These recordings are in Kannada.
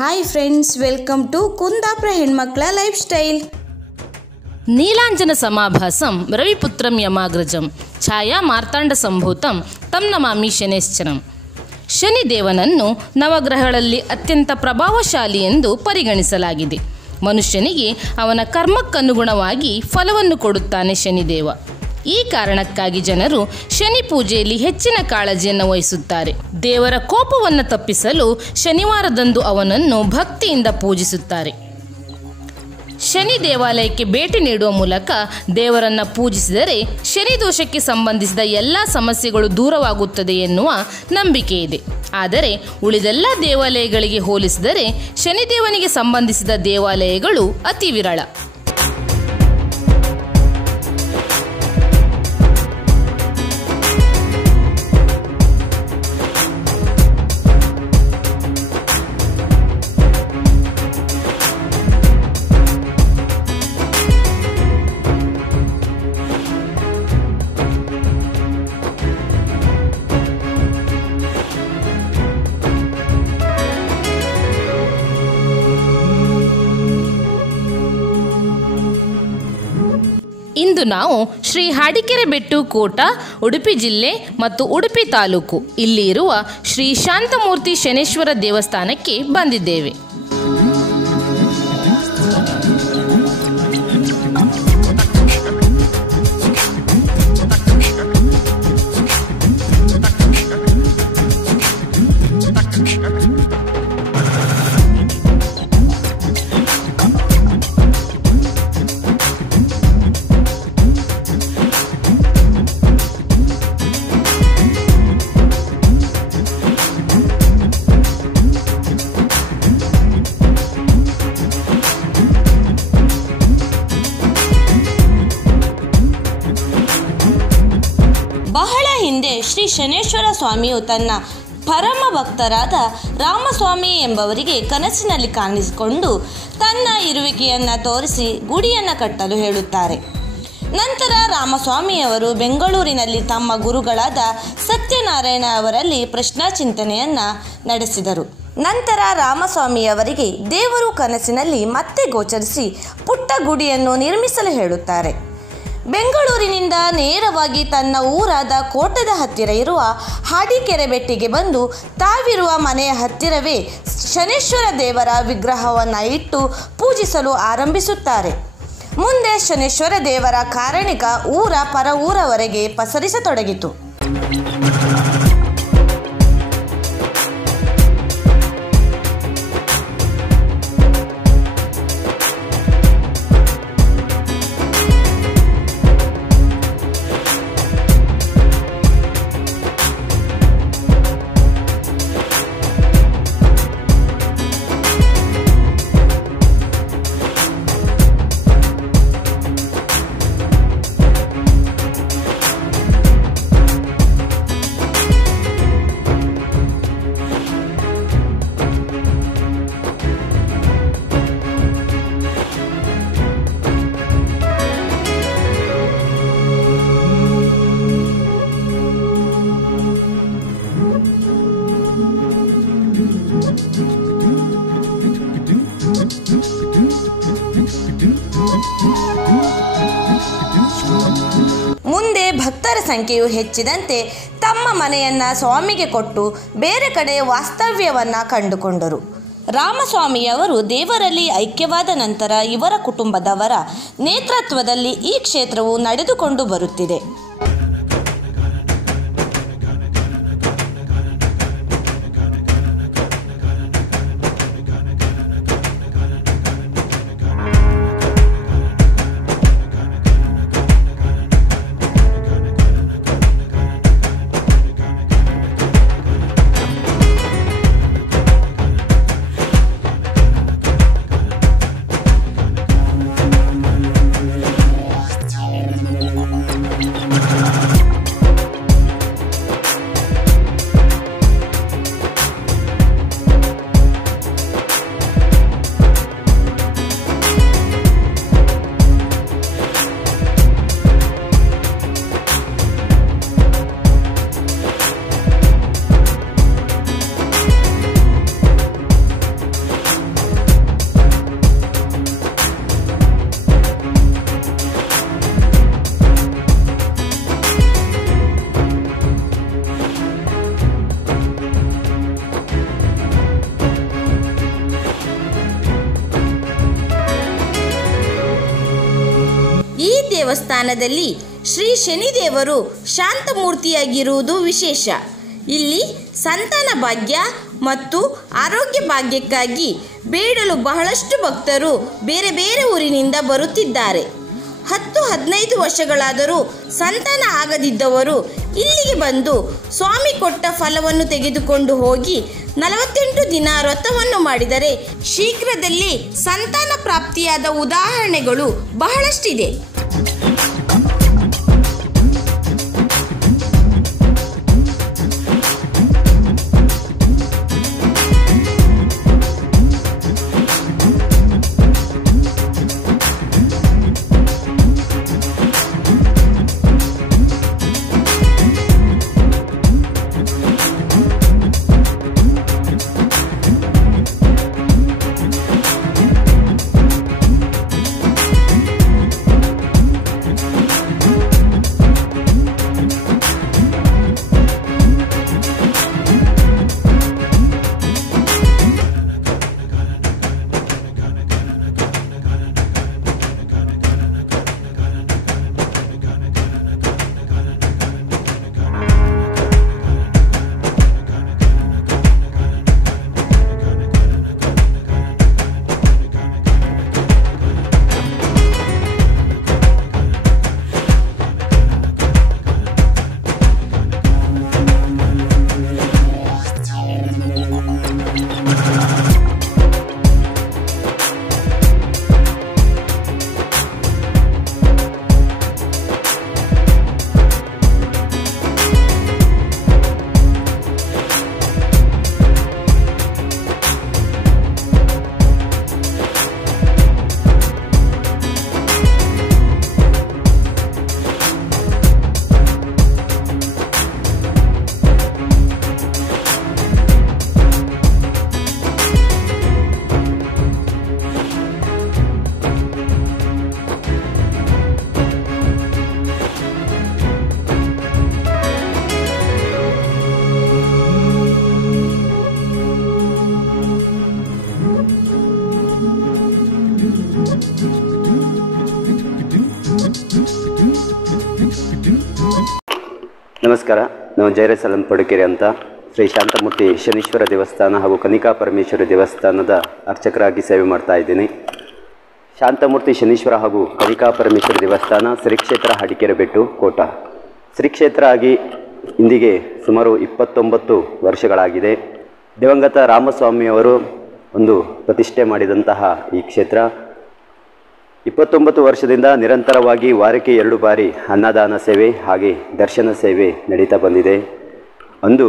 Hi friends, welcome to Kundapura ಹೆಣ್ಮಕ್ಳ ಲೈಫ್ ಸ್ಟೈಲ್. ನೀಲಾಂಜನ ಸಮಾಭಾಸಂ ರವಿಪುತ್ರಂ ಯಮಾಗ್ರಜಂ ಛಾಯಾ ಮಾರ್ತಾಂಡ ಸಂಭೂತಂ ತಂ ನಮಾಮಿ ಶನೇಶ್ಚರಂ. ಶನಿದೇವನನ್ನು ನವಗ್ರಹಗಳಲ್ಲಿ ಅತ್ಯಂತ ಪ್ರಭಾವಶಾಲಿ ಎಂದು ಪರಿಗಣಿಸಲಾಗಿದೆ. ಮನುಷ್ಯನಿಗೆ ಅವನ ಕರ್ಮಕ್ಕನುಗುಣವಾಗಿ ಫಲವನ್ನು ಕೊಡುತ್ತಾನೆ ಶನಿದೇವ. ಈ ಕಾರಣಕ್ಕಾಗಿ ಜನರು ಶನಿ ಪೂಜೆಯಲ್ಲಿ ಹೆಚ್ಚಿನ ಕಾಳಜಿಯನ್ನು ವಹಿಸುತ್ತಾರೆ. ದೇವರ ಕೋಪವನ್ನು ತಪ್ಪಿಸಲು ಶನಿವಾರದಂದು ಅವನನ್ನು ಭಕ್ತಿಯಿಂದ ಪೂಜಿಸುತ್ತಾರೆ. ಶನಿ ದೇವಾಲಯಕ್ಕೆ ಭೇಟಿ ನೀಡುವ ಮೂಲಕ ದೇವರನ್ನು ಪೂಜಿಸಿದರೆ ಶನಿ ದೋಷಕ್ಕೆ ಸಂಬಂಧಿಸಿದ ಎಲ್ಲ ಸಮಸ್ಯೆಗಳು ದೂರವಾಗುತ್ತದೆ ಎನ್ನುವ ನಂಬಿಕೆ ಇದೆ. ಆದರೆ ಉಳಿದೆಲ್ಲ ದೇವಾಲಯಗಳಿಗೆ ಹೋಲಿಸಿದರೆ ಶನಿದೇವನಿಗೆ ಸಂಬಂಧಿಸಿದ ದೇವಾಲಯಗಳು ಅತಿ ವಿರಳ. ಇಂದು ನಾವು ಶ್ರೀ ಹಾಡಿಕೆರೆ ಬೆಟ್ಟು ಕೋಟ, ಉಡುಪಿ ಜಿಲ್ಲೆ ಮತ್ತು ಉಡುಪಿ ತಾಲೂಕು ಇಲ್ಲಿ ಇರುವ ಶ್ರೀ ಶಾಂತಮೂರ್ತಿ ಶನೇಶ್ವರ ದೇವಸ್ಥಾನಕ್ಕೆ ಬಂದಿದ್ದೇವೆ. ಬಹಳ ಹಿಂದೆ ಶ್ರೀ ಶನೇಶ್ವರ ಸ್ವಾಮಿಯು ತನ್ನ ಪರಮ ಭಕ್ತರಾದ ರಾಮಸ್ವಾಮಿ ಎಂಬವರಿಗೆ ಕನಸಿನಲ್ಲಿ ಕಾಣಿಸಿಕೊಂಡು ತನ್ನ ಇರುವಿಕೆಯನ್ನು ತೋರಿಸಿ ಗುಡಿಯನ್ನು ಕಟ್ಟಲು ಹೇಳುತ್ತಾರೆ. ನಂತರ ರಾಮಸ್ವಾಮಿಯವರು ಬೆಂಗಳೂರಿನಲ್ಲಿ ತಮ್ಮ ಗುರುಗಳಾದ ಸತ್ಯನಾರಾಯಣ ಅವರಲ್ಲಿ ಪ್ರಶ್ನಾಚಿಂತನೆಯನ್ನು ನಡೆಸಿದರು. ನಂತರ ರಾಮಸ್ವಾಮಿಯವರಿಗೆ ದೇವರು ಕನಸಿನಲ್ಲಿ ಮತ್ತೆ ಗೋಚರಿಸಿ ಪುಟ್ಟ ಗುಡಿಯನ್ನು ನಿರ್ಮಿಸಲು ಹೇಳುತ್ತಾರೆ. ಬೆಂಗಳೂರಿನಿಂದ ನೇರವಾಗಿ ತನ್ನ ಊರಾದ ಕೋಟದ ಹತ್ತಿರ ಇರುವ ಹಾಡಿಕೆರೆ ಬೆಟ್ಟಿಗೆ ಬಂದು ತಾವಿರುವ ಮನೆಯ ಹತ್ತಿರವೇ ಶನೇಶ್ವರ ದೇವರ ವಿಗ್ರಹವನ್ನು ಇಟ್ಟು ಪೂಜಿಸಲು ಆರಂಭಿಸುತ್ತಾರೆ. ಮುಂದೆ ಶನೇಶ್ವರ ದೇವರ ಕಾರಣಿಕ ಊರ ಪರ ಊರವರೆಗೆ ಪಸರಿಸತೊಡಗಿತು. ಮುಂದೆ ಭಕ್ತರ ಸಂಖ್ಯೆಯು ಹೆಚ್ಚಿದಂತೆ ತಮ್ಮ ಮನೆಯನ್ನು ಸ್ವಾಮಿಗೆ ಕೊಟ್ಟು ಬೇರೆ ಕಡೆ ವಾಸ್ತವ್ಯವನ್ನು ಕಂಡುಕೊಂಡರು. ರಾಮಸ್ವಾಮಿಯವರು ದೇವರಲ್ಲಿ ಐಕ್ಯವಾದ ನಂತರ ಇವರ ಕುಟುಂಬದವರ ನೇತೃತ್ವದಲ್ಲಿ ಈ ಕ್ಷೇತ್ರವು ನಡೆದುಕೊಂಡು ಬರುತ್ತಿದೆ. ದೇವಸ್ಥಾನದಲ್ಲಿ ಶ್ರೀ ಶನಿದೇವರು ಶಾಂತಮೂರ್ತಿಯಾಗಿರುವುದು ವಿಶೇಷ. ಇಲ್ಲಿ ಸಂತಾನ ಭಾಗ್ಯ ಮತ್ತು ಆರೋಗ್ಯ ಭಾಗ್ಯಕ್ಕಾಗಿ ಬೇಡಲು ಬಹಳಷ್ಟು ಭಕ್ತರು ಬೇರೆ ಬೇರೆ ಊರಿನಿಂದ ಬರುತ್ತಿದ್ದಾರೆ. 10-15 ವರ್ಷಗಳಾದರೂ ಸಂತಾನ ಆಗದಿದ್ದವರು ಇಲ್ಲಿಗೆ ಬಂದು ಸ್ವಾಮಿ ಕೊಟ್ಟ ಫಲವನ್ನು ತೆಗೆದುಕೊಂಡು ಹೋಗಿ 48 ದಿನ ವ್ರತವನ್ನು ಮಾಡಿದರೆ ಶೀಘ್ರದಲ್ಲಿ ಸಂತಾನ ಪ್ರಾಪ್ತಿಯಾದ ಉದಾಹರಣೆಗಳು ಬಹಳಷ್ಟಿದೆ. ನಮಸ್ಕಾರ. ನಾನು ಜಯರಾಜ್ ಸಲಂ ಪಡುಕೆರೆ ಅಂತ ಶ್ರೀ ಶಾಂತಮೂರ್ತಿ ಶನೀಶ್ವರ ದೇವಸ್ಥಾನ ಹಾಗೂ ಕನಿಕಾ ಪರಮೇಶ್ವರಿ ದೇವಸ್ಥಾನದ ಅರ್ಚಕರಾಗಿ ಸೇವೆ ಮಾಡ್ತಾ ಇದ್ದೀನಿ. ಶಾಂತಮೂರ್ತಿ ಶನೀಶ್ವರ ಹಾಗೂ ಕನಿಕಾ ಪರಮೇಶ್ವರಿ ದೇವಸ್ಥಾನ ಶ್ರೀ ಕ್ಷೇತ್ರ ಹಾಡಿಕೆರೆ ಬೆಟ್ಟು ಕೋಟ. ಶ್ರೀ ಕ್ಷೇತ್ರ ಆಗಿ ಇಂದಿಗೆ ಸುಮಾರು 29 ವರ್ಷಗಳಾಗಿದೆ. ದಿವಂಗತ ರಾಮಸ್ವಾಮಿಯವರು ಒಂದು ಪ್ರತಿಷ್ಠೆ ಮಾಡಿದಂತಹ ಈ ಕ್ಷೇತ್ರ 29 ವರ್ಷದಿಂದ ನಿರಂತರವಾಗಿ ವಾರಕ್ಕೆ 2 ಬಾರಿ ಅನ್ನದಾನ ಸೇವೆ ಹಾಗೆ ದರ್ಶನ ಸೇವೆ ನಡೀತಾ ಬಂದಿದೆ. ಅಂದು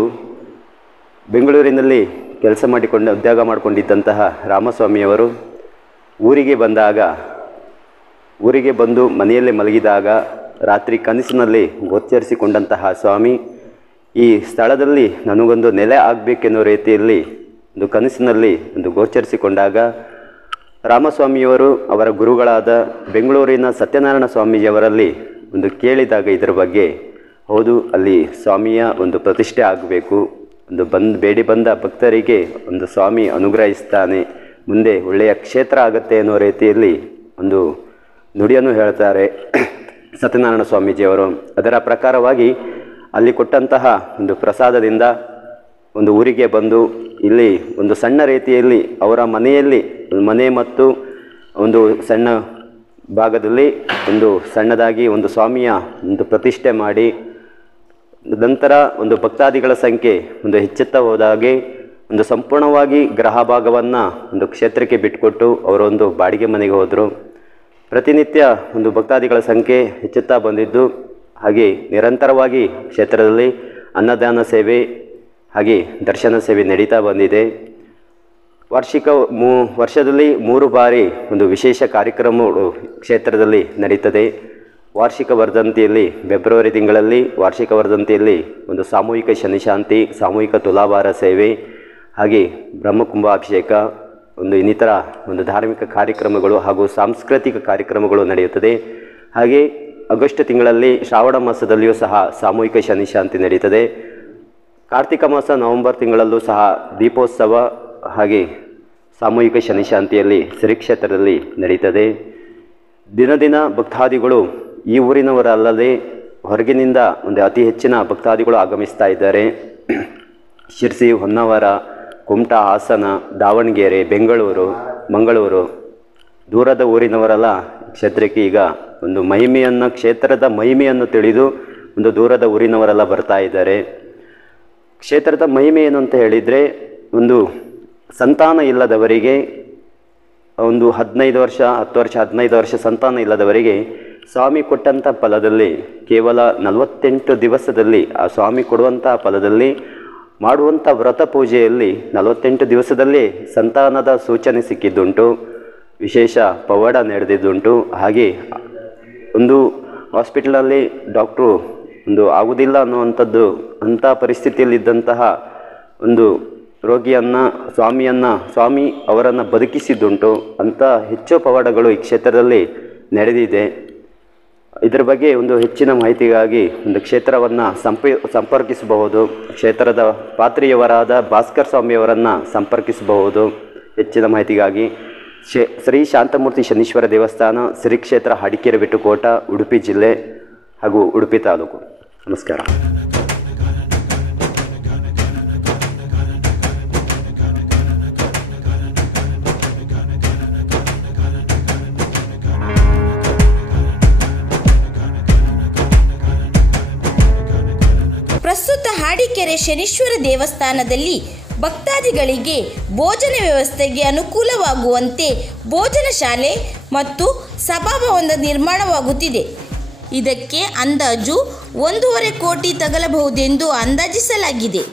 ಬೆಂಗಳೂರಿನಲ್ಲಿ ಕೆಲಸ ಮಾಡಿಕೊಂಡು ಉದ್ಯೋಗ ಮಾಡಿಕೊಂಡಿದ್ದಂತಹ ರಾಮಸ್ವಾಮಿಯವರು ಊರಿಗೆ ಬಂದು ಮನೆಯಲ್ಲೇ ಮಲಗಿದಾಗ ರಾತ್ರಿ ಕನಸಿನಲ್ಲಿ ಗೋಚರಿಸಿಕೊಂಡಂತಹ ಸ್ವಾಮಿ ಈ ಸ್ಥಳದಲ್ಲಿ ನನಗೊಂದು ನೆಲೆ ಆಗಬೇಕೆನ್ನೋ ರೀತಿಯಲ್ಲಿ ಒಂದು ಕನಸಿನಲ್ಲಿ ಒಂದು ಗೋಚರಿಸಿಕೊಂಡಾಗ ರಾಮಸ್ವಾಮಿಯವರು ಅವರ ಗುರುಗಳಾದ ಬೆಂಗಳೂರಿನ ಸತ್ಯನಾರಾಯಣ ಸ್ವಾಮೀಜಿಯವರಲ್ಲಿ ಒಂದು ಕೇಳಿದಾಗ ಇದರ ಬಗ್ಗೆ, ಹೌದು ಅಲ್ಲಿ ಸ್ವಾಮಿಯ ಒಂದು ಪ್ರತಿಷ್ಠೆ ಆಗಬೇಕು, ಒಂದು ಬೇಡಿ ಬಂದ ಭಕ್ತರಿಗೆ ಒಂದು ಸ್ವಾಮಿ ಅನುಗ್ರಹಿಸ್ತಾನೆ, ಮುಂದೆ ಒಳ್ಳೆಯ ಕ್ಷೇತ್ರ ಆಗುತ್ತೆ ಅನ್ನೋ ರೀತಿಯಲ್ಲಿ ಒಂದು ನುಡಿಯನ್ನು ಹೇಳ್ತಾರೆ ಸತ್ಯನಾರಾಯಣ ಸ್ವಾಮೀಜಿಯವರು. ಅದರ ಪ್ರಕಾರವಾಗಿ ಅಲ್ಲಿ ಕೊಟ್ಟಂತಹ ಒಂದು ಪ್ರಸಾದದಿಂದ ಒಂದು ಊರಿಗೆ ಬಂದು ಇಲ್ಲಿ ಒಂದು ಸಣ್ಣ ರೀತಿಯಲ್ಲಿ ಅವರ ಮನೆ ಮತ್ತು ಒಂದು ಸಣ್ಣ ಭಾಗದಲ್ಲಿ ಒಂದು ಸಣ್ಣದಾಗಿ ಒಂದು ಸ್ವಾಮಿಯ ಒಂದು ಪ್ರತಿಷ್ಠೆ ಮಾಡಿ ನಂತರ ಒಂದು ಭಕ್ತಾದಿಗಳ ಸಂಖ್ಯೆ ಒಂದು ಹೆಚ್ಚುತ್ತಾ ಹೋದಾಗೆ ಒಂದು ಸಂಪೂರ್ಣವಾಗಿ ಗೃಹ ಭಾಗವನ್ನು ಒಂದು ಕ್ಷೇತ್ರಕ್ಕೆ ಬಿಟ್ಟುಕೊಟ್ಟು ಅವರೊಂದು ಬಾಡಿಗೆ ಮನೆಗೆ ಹೋದರು. ಪ್ರತಿನಿತ್ಯ ಒಂದು ಭಕ್ತಾದಿಗಳ ಸಂಖ್ಯೆ ಹೆಚ್ಚುತ್ತಾ ಬಂದಿದ್ದು ಹಾಗೆ ನಿರಂತರವಾಗಿ ಕ್ಷೇತ್ರದಲ್ಲಿ ಅನ್ನದಾನ ಸೇವೆ ಹಾಗೆ ದರ್ಶನ ಸೇವೆ ನಡೀತಾ ಬಂದಿದೆ. ವರ್ಷದಲ್ಲಿ 3 ಬಾರಿ ಒಂದು ವಿಶೇಷ ಕಾರ್ಯಕ್ರಮಗಳು ಕ್ಷೇತ್ರದಲ್ಲಿ ನಡೀತದೆ. ವಾರ್ಷಿಕ ವರ್ಧಂತಿಯಲ್ಲಿ ಫೆಬ್ರವರಿ ತಿಂಗಳಲ್ಲಿ ವಾರ್ಷಿಕ ವರ್ಧಂತಿಯಲ್ಲಿ ಒಂದು ಸಾಮೂಹಿಕ ಶನಿಶಾಂತಿ, ಸಾಮೂಹಿಕ ತುಲಾಭಾರ ಸೇವೆ ಹಾಗೆ ಬ್ರಹ್ಮಕುಂಭಾಭಿಷೇಕ, ಒಂದು ಇನ್ನಿತರ ಒಂದು ಧಾರ್ಮಿಕ ಕಾರ್ಯಕ್ರಮಗಳು ಹಾಗೂ ಸಾಂಸ್ಕೃತಿಕ ಕಾರ್ಯಕ್ರಮಗಳು ನಡೆಯುತ್ತದೆ. ಹಾಗೆ ಆಗಸ್ಟ್ ತಿಂಗಳಲ್ಲಿ ಶ್ರಾವಣ ಮಾಸದಲ್ಲಿಯೂ ಸಹ ಸಾಮೂಹಿಕ ಶನಿಶಾಂತಿ ನಡೀತದೆ. ಕಾರ್ತಿಕ ಮಾಸ ನವೆಂಬರ್ ತಿಂಗಳಲ್ಲೂ ಸಹ ದೀಪೋತ್ಸವ ಹಾಗೆ ಸಾಮೂಹಿಕ ಶನಿಶಾಂತಿಯಲ್ಲಿ ಶ್ರೀ ಕ್ಷೇತ್ರದಲ್ಲಿ ನಡೀತದೆ. ದಿನ ಭಕ್ತಾದಿಗಳು ಈ ಊರಿನವರಲ್ಲದೆ ಹೊರಗಿನಿಂದ ಒಂದು ಅತಿ ಹೆಚ್ಚಿನ ಭಕ್ತಾದಿಗಳು ಆಗಮಿಸ್ತಾ ಇದ್ದಾರೆ. ಶಿರ್ಸಿ, ಹೊನ್ನಾವರ, ಕುಮಟಾ, ಹಾಸನ, ದಾವಣಗೆರೆ, ಬೆಂಗಳೂರು, ಮಂಗಳೂರು ದೂರದ ಊರಿನವರೆಲ್ಲ ಕ್ಷೇತ್ರಕ್ಕೆ ಈಗ ಒಂದು ಕ್ಷೇತ್ರದ ಮಹಿಮೆಯನ್ನು ತಿಳಿದು ಒಂದು ದೂರದ ಊರಿನವರೆಲ್ಲ ಬರ್ತಾ ಇದ್ದಾರೆ. ಕ್ಷೇತ್ರದ ಮಹಿಮೆ ಏನು ಅಂತ ಹೇಳಿದರೆ, ಒಂದು ಸಂತಾನ ಇಲ್ಲದವರಿಗೆ ಒಂದು 15 ವರ್ಷ 10 ವರ್ಷ 15 ವರ್ಷ ಸಂತಾನ ಇಲ್ಲದವರಿಗೆ ಸ್ವಾಮಿ ಕೊಟ್ಟಂಥ ಫಲದಲ್ಲಿ ಕೇವಲ 48 ದಿವಸದಲ್ಲಿ ಆ ಸ್ವಾಮಿ ಕೊಡುವಂಥ ಫಲದಲ್ಲಿ ಮಾಡುವಂಥ ವ್ರತ ಪೂಜೆಯಲ್ಲಿ 48 ದಿವಸದಲ್ಲಿ ಸಂತಾನದ ಸೂಚನೆ ಸಿಕ್ಕಿದ್ದುಂಟು, ವಿಶೇಷ ಪವಾಡ ನಡೆದಿದ್ದುಂಟು. ಹಾಗೆ ಒಂದು ಹಾಸ್ಪಿಟಲಲ್ಲಿ ಡಾಕ್ಟ್ರು ಒಂದು ಆಗುವುದಿಲ್ಲ ಅನ್ನುವಂಥದ್ದು ಅಂಥ ಪರಿಸ್ಥಿತಿಯಲ್ಲಿದ್ದಂತಹ ಒಂದು ರೋಗಿಯನ್ನು ಸ್ವಾಮಿ ಅವರನ್ನು ಬದುಕಿಸಿದ್ದುಂಟು. ಅಂಥ ಹೆಚ್ಚು ಪವಾಡಗಳು ಈ ಕ್ಷೇತ್ರದಲ್ಲಿ ನಡೆದಿದೆ. ಇದರ ಬಗ್ಗೆ ಒಂದು ಹೆಚ್ಚಿನ ಮಾಹಿತಿಗಾಗಿ ಒಂದು ಕ್ಷೇತ್ರವನ್ನು ಸಂಪರ್ಕಿಸಬಹುದು. ಕ್ಷೇತ್ರದ ಪಾತ್ರಿಯವರಾದ ಭಾಸ್ಕರ್ ಸ್ವಾಮಿಯವರನ್ನು ಸಂಪರ್ಕಿಸಬಹುದು. ಹೆಚ್ಚಿನ ಮಾಹಿತಿಗಾಗಿ ಶ್ರೀ ಶಾಂತಮೂರ್ತಿ ಶನೀಶ್ವರ ದೇವಸ್ಥಾನ, ಶ್ರೀ ಕ್ಷೇತ್ರ ಹಾಡಿಕೆರೆ ಬೆಟ್ಟು ಕೋಟ, ಉಡುಪಿ ಜಿಲ್ಲೆ ಹಾಗೂ ಉಡುಪಿ ತಾಲೂಕು. ನಮಸ್ಕಾರ. ಪ್ರಸ್ತುತ ಹಾಡಿಕೆರೆ ಶನೀಶ್ವರ ದೇವಸ್ಥಾನದಲ್ಲಿ ಭಕ್ತಾದಿಗಳಿಗೆ ಭೋಜನ ವ್ಯವಸ್ಥೆಗೆ ಅನುಕೂಲವಾಗುವಂತೆ ಭೋಜನ ಶಾಲೆ ಮತ್ತು ಸಭಾಭವನದ ನಿರ್ಮಾಣವಾಗುತ್ತಿದೆ. ಇದಕ್ಕೆ ಅಂದಾಜು 1.5 ಕೋಟಿ ತಗಲಬಹುದೆಂದು ಅಂದಾಜಿಸಲಾಗಿದೆ.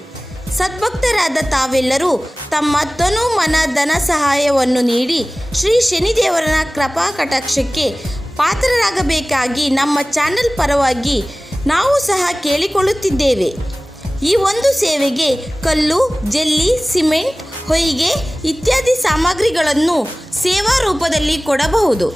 ಸದ್ಭಕ್ತರಾದ ತಾವೆಲ್ಲರೂ ತಮ್ಮ ತನು ಮನ ಧನ ಸಹಾಯವನ್ನು ನೀಡಿ ಶ್ರೀ ಶನಿದೇವರನ ಕೃಪಾ ಕಟಾಕ್ಷಕ್ಕೆ ಪಾತ್ರರಾಗಬೇಕಾಗಿ ನಮ್ಮ ಚಾನೆಲ್ ಪರವಾಗಿ ನಾವು ಸಹ ಕೇಳಿಕೊಳ್ಳುತ್ತಿದ್ದೇವೆ. ಈ ಒಂದು ಸೇವೆಗೆ ಕಲ್ಲು, ಜಲ್ಲಿ, ಸಿಮೆಂಟ್, ಹೊಯ್ಗೆ ಇತ್ಯಾದಿ ಸಾಮಗ್ರಿಗಳನ್ನು ಸೇವಾ ರೂಪದಲ್ಲಿ ಕೊಡಬಹುದು.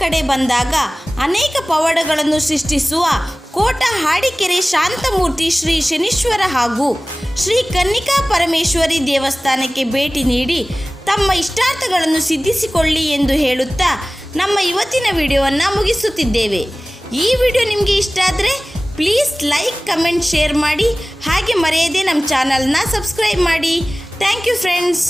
ಕಡೆ ಬಂದಾಗ ಅನೇಕ ಪವಾಡಗಳನ್ನು ಸೃಷ್ಟಿಸುವ ಕೋಟ ಹಾಡಿಕೆರೆ ಶಾಂತಮೂರ್ತಿ ಶ್ರೀ ಶನೀಶ್ವರ ಹಾಗೂ ಶ್ರೀ ಕನ್ನಿಕಾ ಪರಮೇಶ್ವರಿ ದೇವಸ್ಥಾನಕ್ಕೆ ಭೇಟಿ ನೀಡಿ ತಮ್ಮ ಇಷ್ಟಾರ್ಥಗಳನ್ನು ಸಿದ್ಧಿಸಿಕೊಳ್ಳಿ ಎಂದು ಹೇಳುತ್ತಾ ನಮ್ಮ ಇವತ್ತಿನ ವಿಡಿಯೋವನ್ನು ಮುಗಿಸುತ್ತಿದ್ದೇವೆ. ಈ ವಿಡಿಯೋ ನಿಮಗೆ ಇಷ್ಟ ಆದರೆ ಪ್ಲೀಸ್ ಲೈಕ್, ಕಮೆಂಟ್, ಶೇರ್ ಮಾಡಿ. ಹಾಗೆ ಮರೆಯದೆ ನಮ್ಮ ಚಾನಲ್ನ ಸಬ್ಸ್ಕ್ರೈಬ್ ಮಾಡಿ. Thank you friends.